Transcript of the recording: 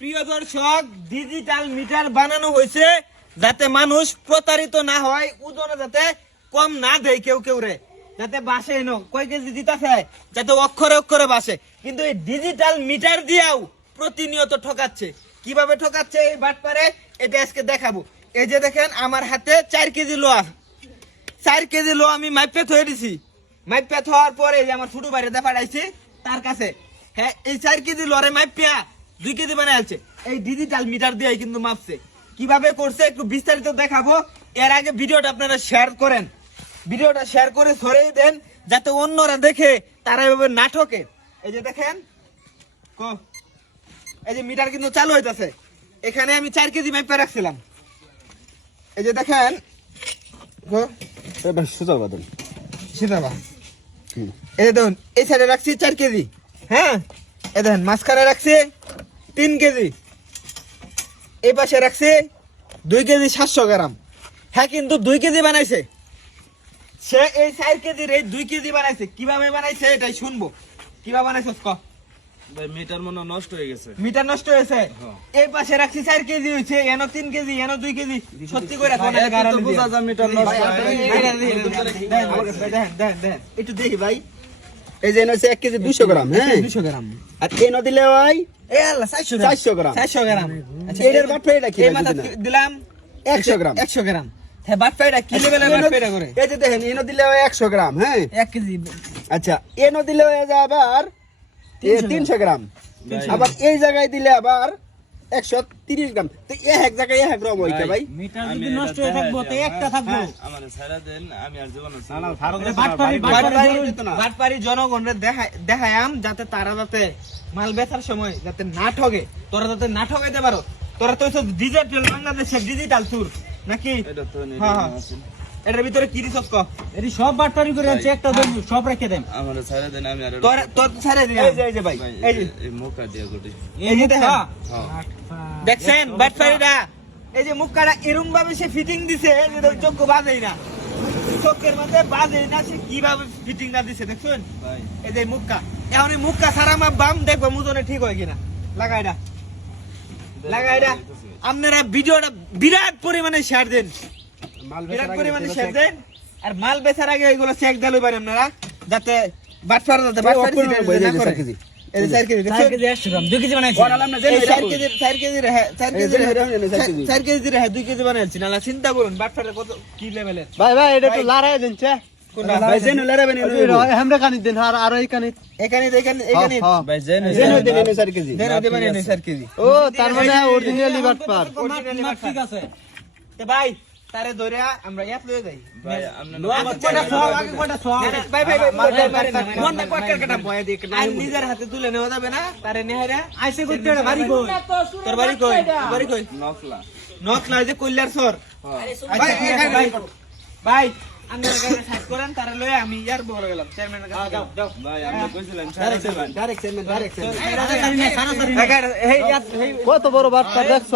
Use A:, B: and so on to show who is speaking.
A: প্রিয় দর্শক digital meter বানানো হয়েছে যাতে মানুষ প্রতারিত না হয় ওজনে যাতে কম না দেয় কেউ কেউ রে। যাতে বাসে নো কয় কেজি দিতেছে? যাতে অক্ষরে অক্ষরে বাসে। কিন্তু এই ডিজিটাল মিটার দিয়াও প্রতিনিয়ত ঠকাচ্ছে। কীভাবে ঠকাচ্ছে এই বাটপারে? এটা আজকে দেখাবো। এই যে দেখেন, আমার হাতে চার কেজি লোয়া চার কেজি লো আমি মাইপে থয়ে দিছি। মাইপে থওয়ার পরে যে আমার ছোট বাইরে দেখা পাঠাইছি তার কাছে। হ্যাঁ এই চার কেজি লরে মাইপিয়া দুই কেজি বানাই আছে এই ডিজিটাল মিটার দিয়ে কিন্তু মাপছে। কীভাবে করছে একটু বিস্তারিত দেখাবো। এর আগে ভিডিওটা আপনারা শেয়ার করেন। ভিডিওটা শেয়ার করে ছড়িয়ে দেন যাতে অন্যরা দেখে তারা এভাবে না ঠকে। এই যে দেখেন কো এই যে মিটার কিন্তু চালু হইতাছে। এখানে আমি চার কেজি মাইপে রাখছিলাম। এই যে দেখেন এই যে দেখুন এই সাইডে রাখছি চার কেজি। হ্যাঁ? এই দেখেন মাঝখানে রাখছি তিন কেজি এই পাশে রাখছি দুই কেজি সাতশো গ্রাম হ্যাঁ কিন্তু দুই কেজি বানাইছে সে এই চার কেজির এই দুই কেজি বানাইছে কীভাবে বানাইছে এটাই শুনব কীভাবে বানাইছে ক
B: ভাই মিটার মনে নষ্ট হয়ে গেছে
A: মিটার নষ্ট হয়েছে
B: হ্যাঁ।
A: এই পাশে রাখছি চার কেজি হয়েছে এনো তিন কেজি এনো দুই কেজি সত্যি করে
B: বোঝা যায় মিটার নষ্ট হয়।
A: একটু দেখি ভাই
C: এই যে এনে হচ্ছে এক কেজি দুশো গ্রাম হ্যাঁ?
A: দুশো গ্রাম।
C: আর এই নদিলে ভাই
A: এ আল্লাহ চারশো গ্রাম।
C: চারশো গ্রাম।
A: আচ্ছা
C: এটার বাট পেয়েটা কি
A: দিলাম।
C: একশো গ্রাম।
A: একশো গ্রাম। হ্যাঁ
C: এনে দিলে গ্রাম হ্যাঁ?
A: এক কেজি।
C: আচ্ছা এ দিলে আবার তিনশো গ্রাম। আবার এই জায়গায় দিলে আবার একশো তিরিশ গ্রাম। তো এক জায়গায় এক হইতে ভাই
D: মিটার যদি নষ্ট হয়ে থাকব তো
B: দেখাই,
D: একটা থাকব
B: হ্যাঁ, আমার ছাড়া দেন আমি আর জীবন
A: জনগণের দেখায় দেখায়াম যাতে তারা যাতে মাল বেচার সময় যাতে না ঠগে। তোরা যাতে না ঠগাইতে পারো। তোরা তো ডিজিটাল বাংলাদেশের ডিজিটাল সুর নাকি?
B: এটা তো
A: হ্যাঁ, হ্যাঁ। এটার ভিতরে কি দিছস ক?
D: এটি সব বাটপাড়ি করে আছে একটা দেন সব রেখে দেন।
B: আমার ছাড়া দেন আমি আর
A: তোর তোর ছেড়ে দিলাম
C: এই যে এই যে ভাই
A: এই যে।
B: এই মুখটা দিয়ে করি
A: এই যে দেখেন।
B: হ্যাঁ।
A: দেখছেন বাটপাড়িটা এই যে মুখটা এরম ভাবে সে ফিটিং দিছে যে চোখ বাজেই না। চোখের মধ্যে বাজেই না সে কীভাবে ফিটিং না দিছে দেখছেন?
B: ভাই।
A: এই যে মুক্কা এখন এই মুক্কা সারা আমার বাম দেখব মুজনে ঠিক হয় কিনা। লাগাইডা লাগাইডা আপনারা ভিডিওটা বিরাট পরিমাণে শেয়ার দেন। বিরাট পরিমাণে শেয়ার দেন। আর মাল বেচার আগে এগুলো চেক দিলে পারেন আপনারা যাতে বাটফার যাতে
C: বানালাম না,
A: নাহলে চিন্তা করুন কত কি লেভেলের
E: এটা একটু দিন ও তার মানে অরিজিনালি বাটপার
A: বাটপার।
D: ঠিক আছে।
A: ভাই তারে ধরে আমরা ইয়াত লয়ে যাই
B: ভাই
A: আগে। ভাই, ভাই, ভাই, কাটা বয়া নিজের হাতে তুলে নেওয়া যাবে না তারে নেহারা
D: আইসে করতে এটা বাড়ি কই
A: তোর বাড়ি কই বাড়ি কই
B: নকলা
A: নক নয় যে কল্যার সর
B: হ্যাঁ।
A: ভাই ভাই ভাই আপনার গাড়ি সাইড করেন তারা লয়ে আমি ইয়ার বড় গেলাম চেয়ারম্যানের কাছে যাও যাও
B: ভাই
C: ডাইরেক্ট ডাইরেক্ট
E: কত বড় বাটপার দেখছ।